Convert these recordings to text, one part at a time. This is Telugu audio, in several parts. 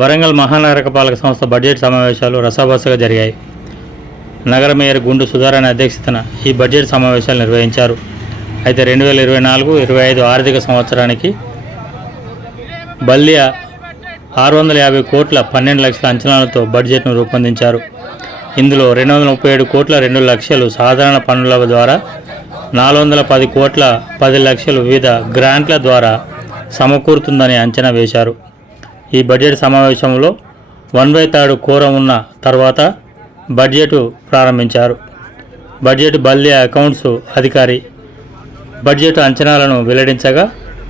వరంగల్ మహానగరపాలక సంస్థ బడ్జెట్ సమావేశాలు రసాభాసగా జరిగాయి. నగర మేయర్ గుండు సుధారాణి అధ్యక్షతన ఈ బడ్జెట్ సమావేశాలు నిర్వహించారు. అయితే రెండు వేల ఇరవై నాలుగు ఇరవై ఐదు ఆర్థిక సంవత్సరానికి బల్లియా ఆరు వందల యాభై కోట్ల పన్నెండు లక్షల అంచనాలతో బడ్జెట్ను రూపొందించారు. ఇందులో రెండు వందల ముప్పై ఏడు కోట్ల రెండు లక్షలు సాధారణ పన్నుల ద్వారా నాలుగు వందల పది కోట్ల పది లక్షలు వివిధ గ్రాంట్ల ద్వారా సమకూరుతుందని అంచనా వేశారు. ఈ బడ్జెట్ సమావేశంలో వన్ బై థర్డ్ కోరం ఉన్న తర్వాత బడ్జెట్ ప్రారంభించారు. బడ్జెట్ బల్లి అకౌంట్స్ అధికారి బడ్జెట్ అంచనాలను వెల్లడించగా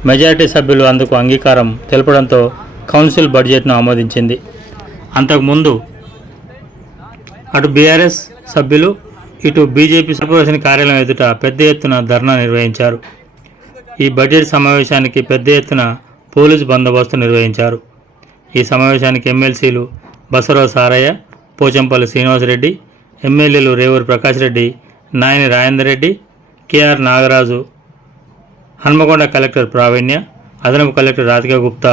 మెజారిటీ సభ్యులు అందుకు అంగీకారం తెలపడంతో కౌన్సిల్ బడ్జెట్ను ఆమోదించింది. అంతకుముందు అటు బీఆర్ఎస్ సభ్యులు ఇటు బీజేపీ కార్పొరేషన్ కార్యాలయం ఎదుట పెద్ద ఎత్తున ధర్నా నిర్వహించారు. ఈ బడ్జెట్ సమావేశానికి పెద్ద ఎత్తున పోలీసు బందోబస్తు నిర్వహించారు. ఈ సమావేశానికి ఎమ్మెల్సీలు బసరావు సారయ్య పోచంపల్లి శ్రీనివాసరెడ్డి ఎమ్మెల్యేలు రేవూరు ప్రకాష్ రెడ్డి నాయని రాజేందర్ రెడ్డి కేఆర్ నాగరాజు హన్మకొండ కలెక్టర్ ప్రావీణ్య అదనపు collector Radhika Gupta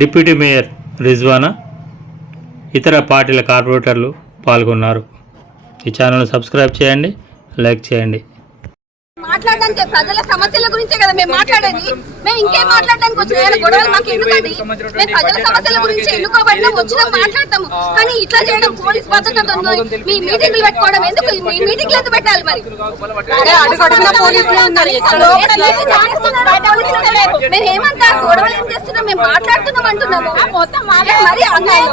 deputy mayor Rizwana ఇతర పార్టీల కార్పొరేటర్లు పాల్గొన్నారు. ఈ ఛానల్ను సబ్స్క్రైబ్ చేయండి లైక్ చేయండి. మాట్లాడడానికి ప్రజల సమస్యల గురించే కదా మేము మాట్లాడేది. మేము ఇంకేం మాట్లాడడానికి వచ్చిన గొడవలు మాకు ఎందుకండి? మేము ప్రజల సమస్యల గురించి ఎన్నుకోబడినా వచ్చినా మాట్లాడతాము. కానీ ఇట్లా చేయడం పోలీస్ భద్రత మీ మీటింగ్లు పెట్టుకోవడం ఎందుకు? మీ మీటింగ్లు ఎందుకు పెట్టాలి మరి? మేము ఏమంతా గొడవలు ఏం చేస్తున్నాం? మేము మాట్లాడుతున్నాం అంటున్నాము. మొత్తం మరి అన్యాయం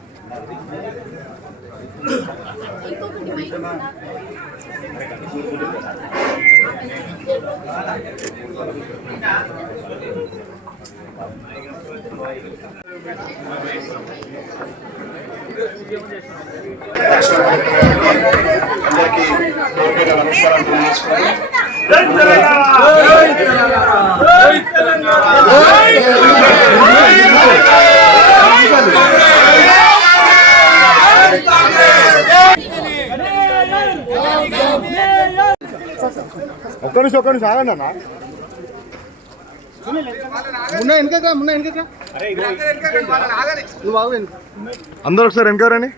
అందరికీ పేరు నమస్కారం. తెలియజేసుకుని ఒక్క నిమిషం ఒక్క నిమిషం ఆగండి అన్న. మున్న వెనక మున్న వెనక నువ్వు. అందరూ ఒకసారి వెనకారని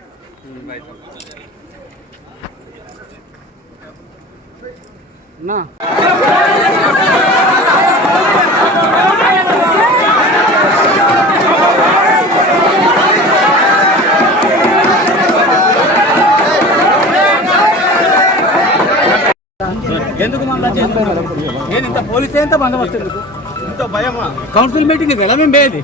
ఎందుకు మళ్ళా చేస్తున్నారు? నేను ఇంత పోలీస్ ఎంత బందోబస్తు ఎందుకు? ఇంత భయమా? కౌన్సిల్ మీటింగ్ ఎలా మేము పోయేది